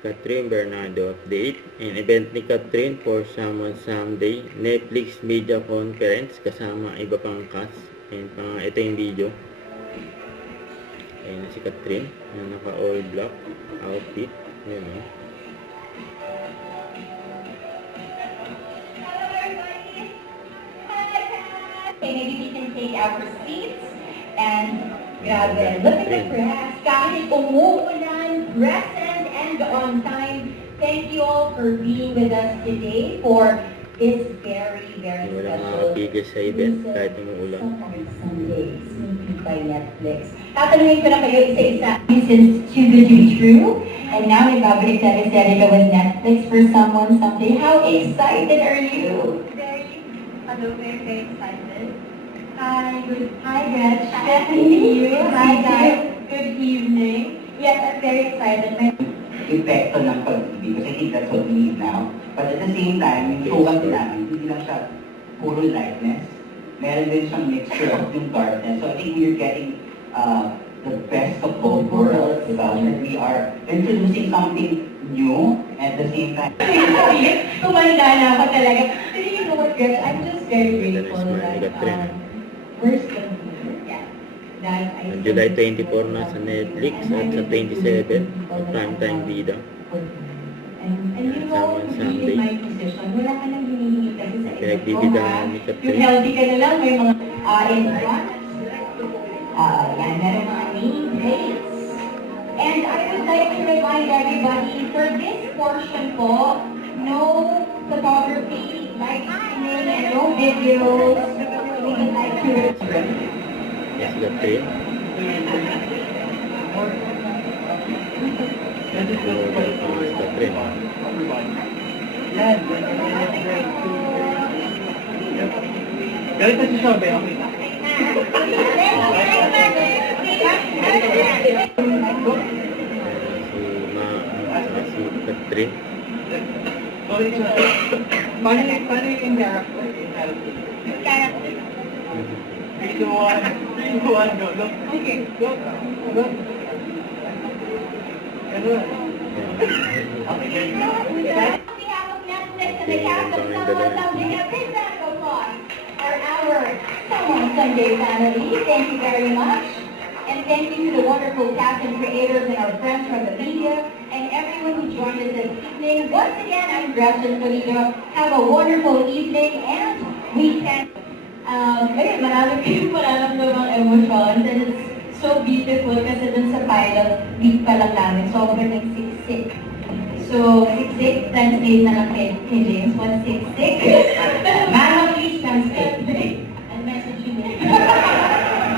Catherine Bernardo update. An event ni Catherine for Someone Someday. Netflix media conference kasama iba pang cast. And ito yung video. Ayan na si Catherine. Naka all black outfit. Ayan o. Okay, maybe we can take our seats and grabe, look at the press. Kahit umuulan, present and on time. Thank you all for being with us today for this very, very Walang special makapigil sa event kahit umuulan. Sunday sneak by Netflix. Tatanungin ko na kayo isa-isa. Since Too Good to Be True, and now nagbabalik na rin si Erika with Netflix for Someone Someday. How excited are you? Very excited. Hi, Gretch. Good to meet you. Hi, guys. Good evening. Yes, I'm very excited. Epekto ng pag-ibig, kasi I think that's what we need now. But at the same time, yung show kasi namin, hindi lang siya puro lightness. Meron din siyang mixture of yung darkness. So I think we're getting the best of both worlds. We are introducing something new at the same time. Kumanda na ako talaga. You know what, Gretch? I'm just very grateful that we're still here. That I July 24 na sa Netflix at sa 27 primetime bida. And you know, really my position, wala ka nang hinihingi kasi sa Pinagbibidahan ni Yung Catherine. healthy ka na lang, may mga in front. Yan, meron mga name plates. And I would like to remind everybody, for this portion po, no photography, live streaming, and no videos. We would like to Yes, Catherine. Catherine. Ganito si Shobe, okay na. Si Catherine. Sorry, sir. Paano yung character? Three, two, one, go. Look. Okay. Go. Ganun. Okay, very good. On behalf of Netflix and the cast of Someone Someday, a big round of applause for our Someone Someday family. Thank you very much. And thank you to the wonderful cast and creators and our friends from the media and everyone who joined us this evening. Once again, I'm Gretchen Polito. Have a wonderful evening and weekend. Ayun, marami kayong mararamdamang emotions and it's so beautiful kasi dun sa pilot, week pa lang namin, sobrang nagsiksik. So, siksik, translate na lang kay James, 166. Mama, please translate. And message you mo.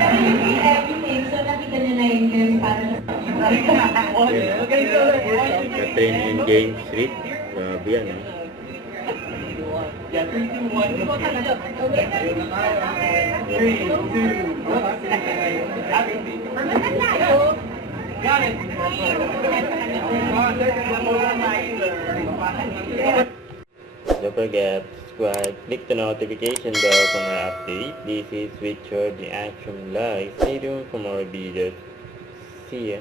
Sabi niyo kay everything, so nakita niyo na yung James para sa Catherine and James Street. Grabe yan, ha? Yeah, 3, 2, 1, go. 3, 2, 1. Got it. Don't forget, subscribe, click the notification bell for more updates. This is Richard, the Action Live. Stay tuned for more videos. See ya.